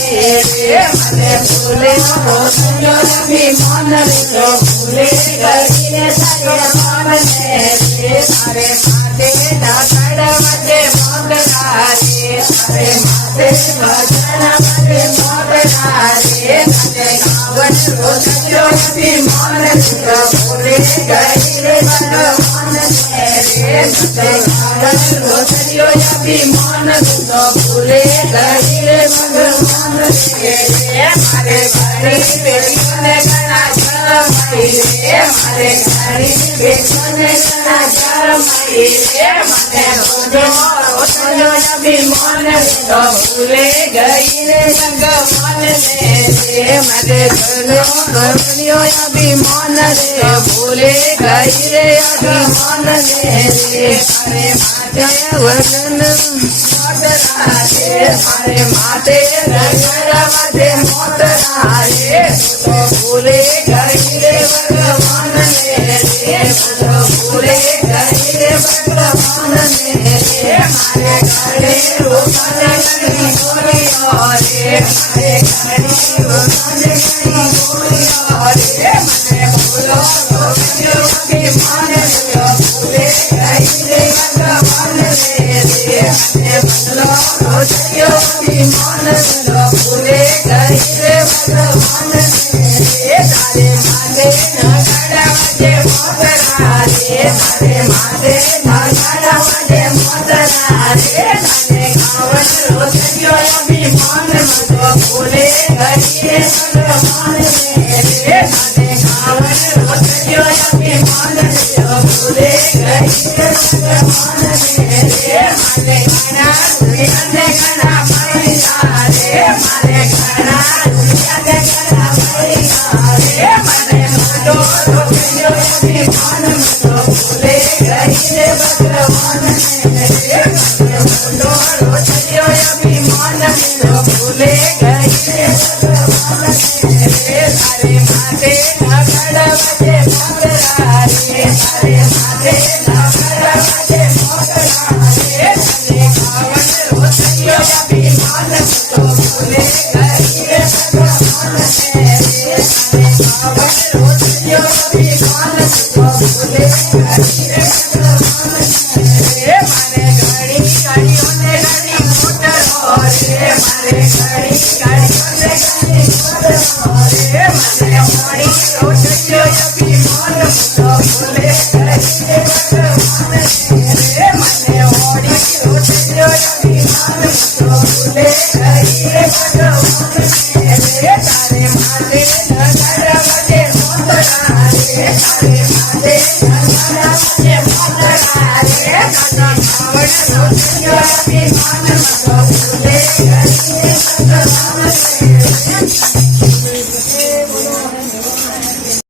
रे मने भूले रोशनियो अभिमान तो भूले गईले भगवान रे अरे माते ढाकड़ मजे मोगरा रे अरे माते भजन मजे मोगरा रे मने गावन रोशनियो अभिमान तो भूले गईले भगवान रे मने गावन रोशनियो अभिमान तो भूले गईले भगवान रे मारे घड़ी बेचने गणा जरमई रे मारे घड़ी बेचने गणा जरमई रे मने रोशनियो अभिमान तो भूले गईले भगवान रे मने रोशनियो अभिमान रे भूले गईले अभिमान रे अरे माते वचन मारे माते मजे मोतरा रे तो भूले गईले भगवान रे तो भूले गईले भगवान रे मारे घरे रोशन गणी गोरियो रे मारे घड़ी रोशन गणी गोरियो रे मने भूलो रोशनियो अभिमान तो भूले गईले भगवान रे मने भूलो रोशनियो अभिमान तो भूले गईले भगवान रे तारे माते ढाकड़ मजे मोगरा रे तारे माते ढाकड़ मजे मोगरा रे तारे गावन रोशनियो अभिमान तो भूले गईले भगवान रे तारे गावन रोशनियो अभिमान तो भूले गईले भगवान रे माते गणा दुनिया गणा मैया रे मारे गणा दुनिया गणा मैया रे मने मोटो रोशनियो अभिमान तो भूले गईले भगवान रे मने मोटो रोशनियो अभिमान तो भूले गईले भगवान रे तारे माते ढाकड़ मजे मोगरा रे तारे माते ढाकड़ मजे मोगरा रे मने गावन रोशनियो अभिमान तो भूले गईले भगवान रे तारे गावन रोशनियो अभिमान तो भूले गईले भगवान रे मारे घड़ी घड़ियों ने घड़ी मोटरो रे मारे घड़ी घड़ियों ने घड़ी मोटरो रे मने ओड़ी रोशनियो अभिमान तो भूले गईले भगवान रे मने ओड़ी रोशनियो अभिमान तो भूले गईले भगवान रे तारे माते ढाकड़ मजे मोगरा रे तारे माते ढाकड़ मजे मोगरा रे तारे गावन रोशनियो अभिमान तो भूले गईले भगवान रे।